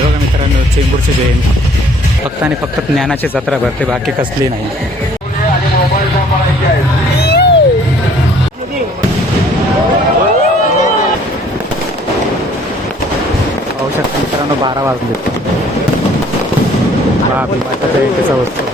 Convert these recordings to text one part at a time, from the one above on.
हे बघा मित्रांनो, चेंबूरची जयंती फक्त आणि फक्त ज्ञानाची जत्रा भरते, बाकी कसली नाही. पाहू शकता मित्रांनो, 12 वाजले. बाबीबाचा जयंतीचा उत्सव.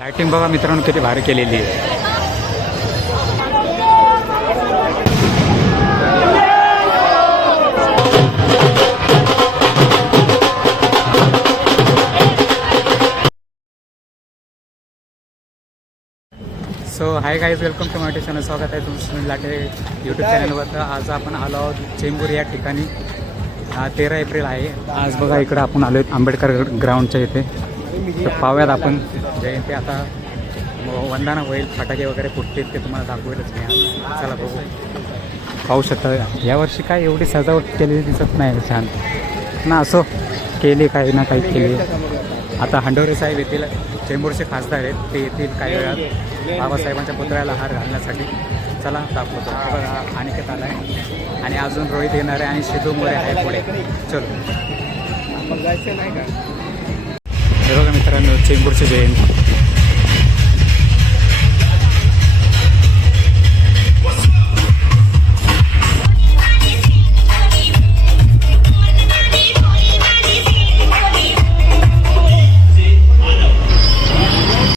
लाइटिंग बघा मित्रांनो किती भारी केलेली आहे. So hi guys, welcome to my channel. स्वागत आहे तुमचं सुनील लाटे यूट्यूब चॅनलवर. आज आपण आलो आहोत चेंबूर या ठिकाणी. 13 एप्रिल आहे आज. बघा इकडं आपण आलो आहेत आंबेडकर ग्राउंडच्या इथे. तर पाहूयात आपण जयंती. आता वंदना होईल, फटाके वगैरे फुटतील, ते तुम्हाला दाखवेलच मी. चला बघू. पाहू शकता यावर्षी काय एवढी सजावट केलेली दिसत नाही छान ना. असो, केली काही ना काही केली. आता हंडोरे साहेब येतील, चेंबूरचे खासदार आहेत, ते येतील काही वेळात बाबासाहेबांच्या पुतळ्याला हार घालण्यासाठी. चला दाखवतो. बघा अनिकेत आला आहे आणि अजून रोहित येणार आहे आणि शिदू मोरे आहे पुढे. चलो जायचं नाही का. हे बघा मित्रांनो, चेंबूरची जयंती.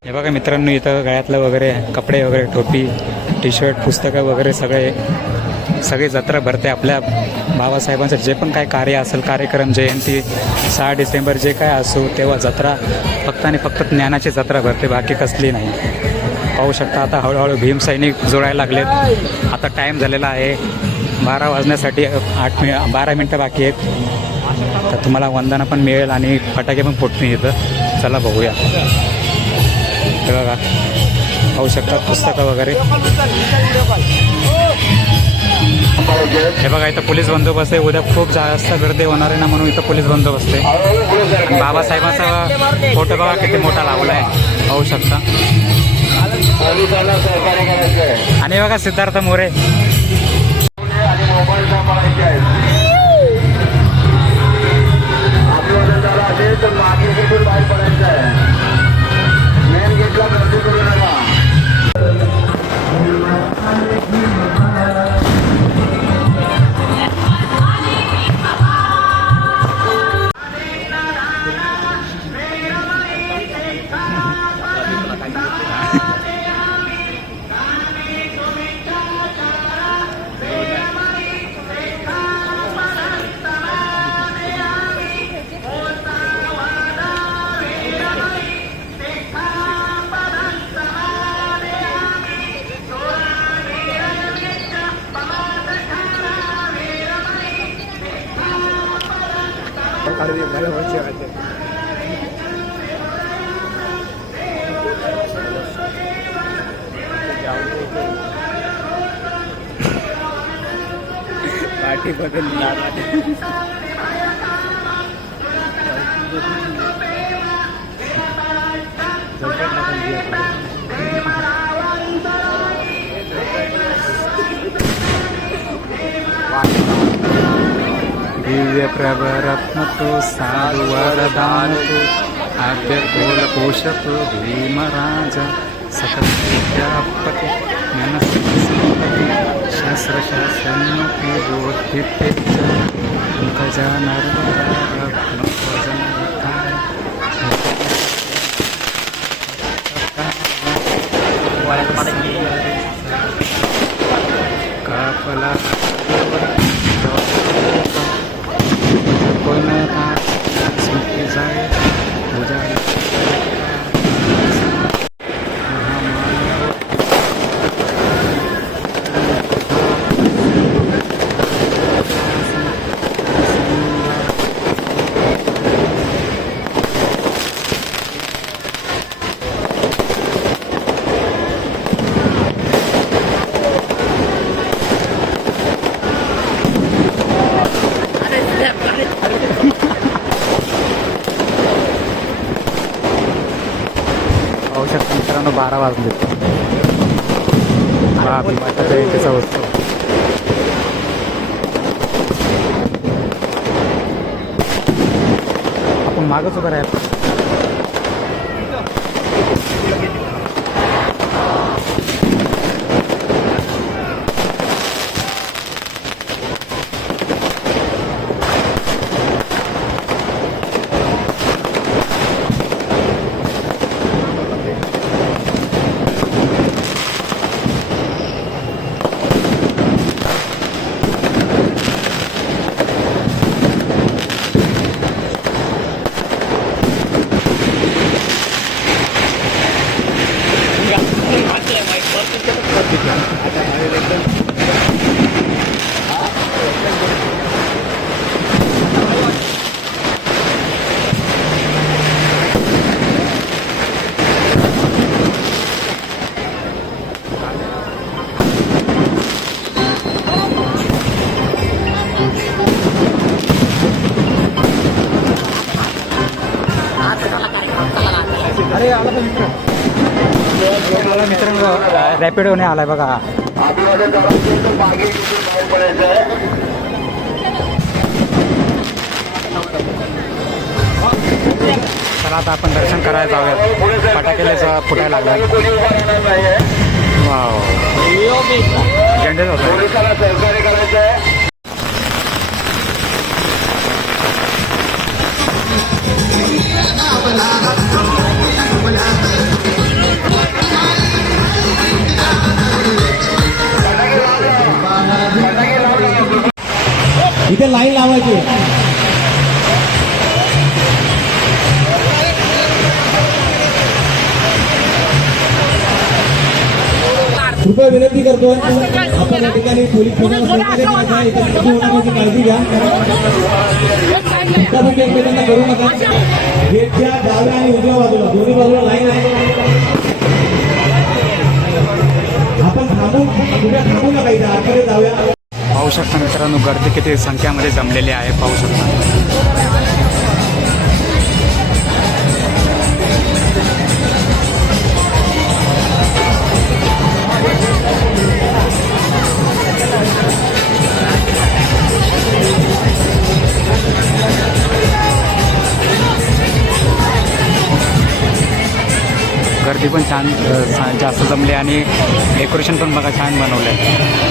हे बघा मित्रांनो, इथं गळ्यातलं वगैरे कपडे वगैरे, टोपी, टी शर्ट, पुस्तकं वगैरे सगळे जत्रा भरते. आपल्या बाबासाहेबांचं जे पण काय कार्य असेल, कार्यक्रम, जयंती, 6 डिसेंबर जे काय असो, तेव्हा जत्रा फक्त आणि फक्त ज्ञानाची जत्रा भरते, बाकी कसली नाही. पाहू शकता आता हळूहळू भीमसैनिक जोडायला लागलेत. आता टाईम झालेला आहे 12 वाजण्यासाठी 12 मिनटं बाकी आहेत. तर तुम्हाला वंदना पण मिळेल आणि फटाके पण फुटतील इथं. चला बघूया. हे बघा पाहू शकता पुस्तकं वगैरे. हे बघा इथं पोलीस बंदोबस्त आहे. उद्या खूप जास्त गर्दी होणार आहे ना, म्हणून इथं पोलीस बंदोबस्त आहे. बाबासाहेबांचा फोटो बघा किती मोठा लावला आहे, पाहू शकता. आणि बघा सिद्धार्थ मोरे. पार्टी बदलली. दिव्य प्रभरत्न तो साधु वरदान तो आद्य कोल पोषतो भीमराज सकल विद्यापति ज्ञानसंपत्ति शास्त्रशास्त्रन्मति बोधिते खजानर काफला 12 वाजले. भीमाच्या जयंतीचा उत्सव. आपण मागच उभं राहायचं. मित्रांनो रॅपिडोने आलाय बघा. चला आता आपण दर्शन करायला जाऊयात. फटाकेला फुटायला लागला. वाव झेंडेच होतं. इथे लाईन लावायची. कृपया विनंती करतोय आपण या ठिकाणी पोलीस होण्याची काळजी घ्या. एकमेकांना करू नका. गेटच्या डाव्या आणि उजव्या बाजूला दोन्ही बाजूला लाईन आहे. आपण थांबू नका. इथे आतमध्ये जाऊया. पाहू शकता मित्रांनो गर्दी किती संख्यामध्ये जमलेली आहे. पाहू शकता. गर्दी पण छान जास्त जमली आणि डेकोरेशन पण बघा छान बनवलं आहे.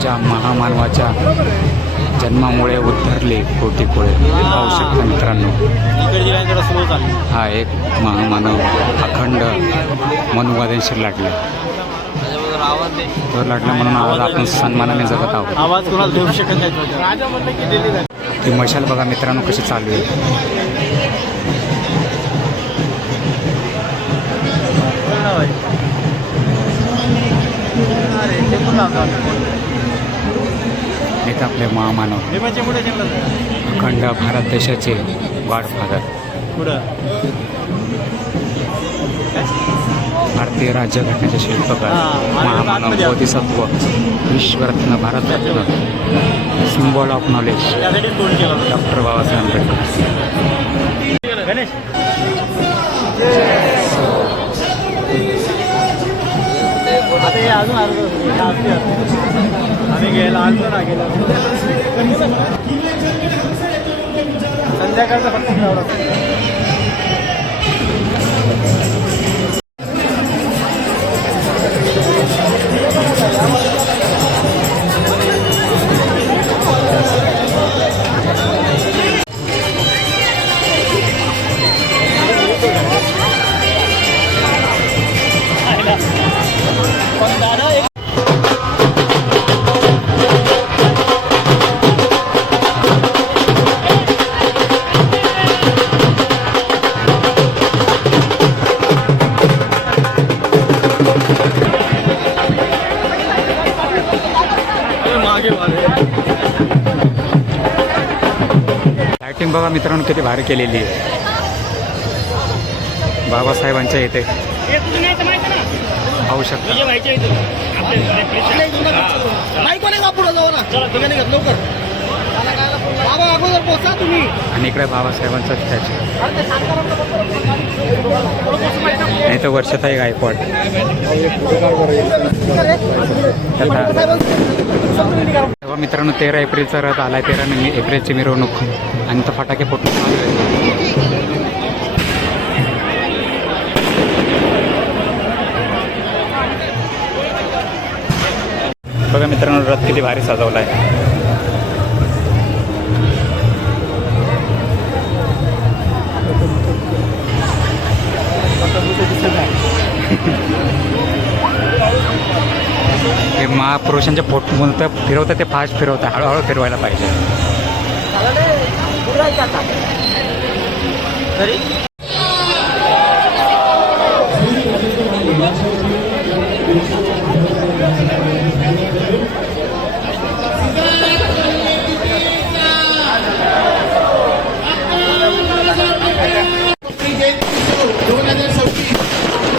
ज्या महामानवाच्या जन्मामुळे उतरले कोटी कोळे. पाहू शकता मित्रांनो हा एक महामानव अखंड मनोवादनशीर लाटले. तो लाटला म्हणून आज आपण सन्मानाने जगत आहोत. आवाज कोणाला देऊ शकत नाही. ती मशाल बघा मित्रांनो कशी चालू आहे. इथं आपले महामानव अखंड भारत देशाचे गॉडफादर भारतीय राज्यघटनेचे शिल्पकार महामानव बोधिसत्व विश्वरत्न भारतरत्न symbol of knowledge doctor Babasaheb Ambedkar. अजून आम्ही गेला आणतो ना गेला संध्याकाळचा फक्त लाइटिंग बघा मित्रांनो किती भारी केलेली आहे. बाबासाहेबांच्या इथे पाहू शकता. आणि इकडे बाबासाहेबांचा स्टॅच्यू. नाही तर वर्षाताई गायकवाड. तेव्हा मित्रांनो 13 एप्रिलचा रथ आलाय. 13 एप्रिलची मिरवणूक आणि तो फटाके फोटो. बघा मित्रांनो रथ किती भारी सजवला आहे. हे महापुरुषांचे फोटो म्हणतं फिरवतं ते फास्ट फिरवतं. हळूहळू फिरवायला पाहिजे.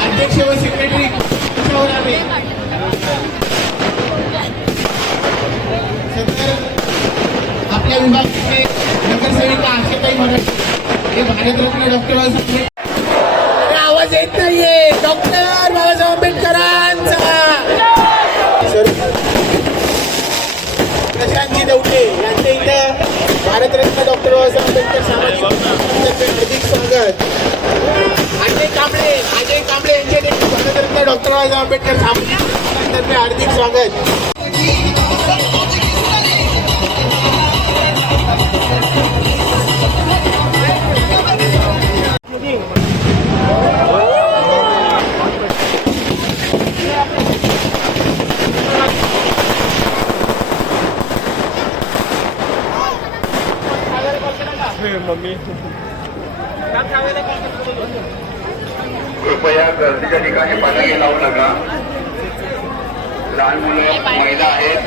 अध्यक्ष व सेक्रेटरी आपल्या विभागाचे नगरसेविका आशाताई मराठे हे भारतरत्न डॉक्टर आवाज येत नाहीये. डॉक्टर बाबासाहेब आंबेडकरांचा. प्रशांतजी दौटे यांच्या इथं भारतरत्न डॉक्टर बाबासाहेब आंबेडकर सामाजिक हार्दिक स्वागत. अजय कांबळे यांचे देखील भारतरत्न डॉक्टर बाबासाहेब आंबेडकर सामाजिक हार्दिक स्वागत. कृपया गर्दीच्या ठिकाणी पताके लावू नका. लहान मुलं महिला आहेत.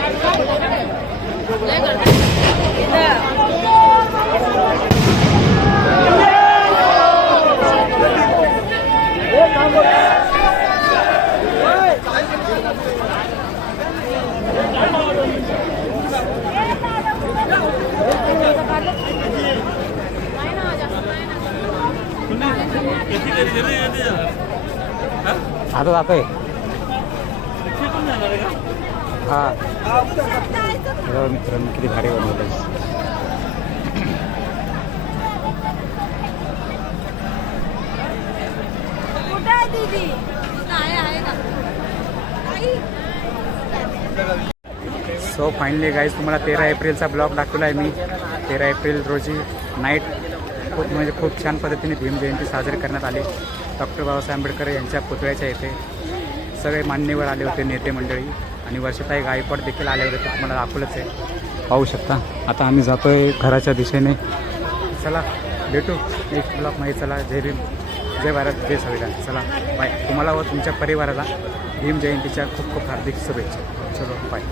आता जातोय. हा मित्रांनो किती भारी बनवलं. सो फायनली गाईज तुम्हाला 13 एप्रिलचा ब्लॉग दाखवला आहे मी. 13 एप्रिल रोजी नाईट खूप छान पद्धतीने भीम जयंती साजरी करण्यात आली. डॉक्टर बाबासाहेब आंबेडकर यांच्या पुतळ्याच्या येथे सगळे मान्यवर आले होते, नेते मंडळी आणि वर्षाताई गायकवाड देखील आले होते. ते तुम्हाला दाखवलंच आहे, पाहू शकता. आता आम्ही जातो आहे घराच्या दिशेने. चला भेटू नेक्स्ट ब्लॉगमध्ये. चला जय भीम, जय भारत, जय संविधान. चला बाय. तुम्हाला व तुमच्या परिवाराला भीम जयंतीच्या खूप खूप हार्दिक शुभेच्छा. चलो बाय.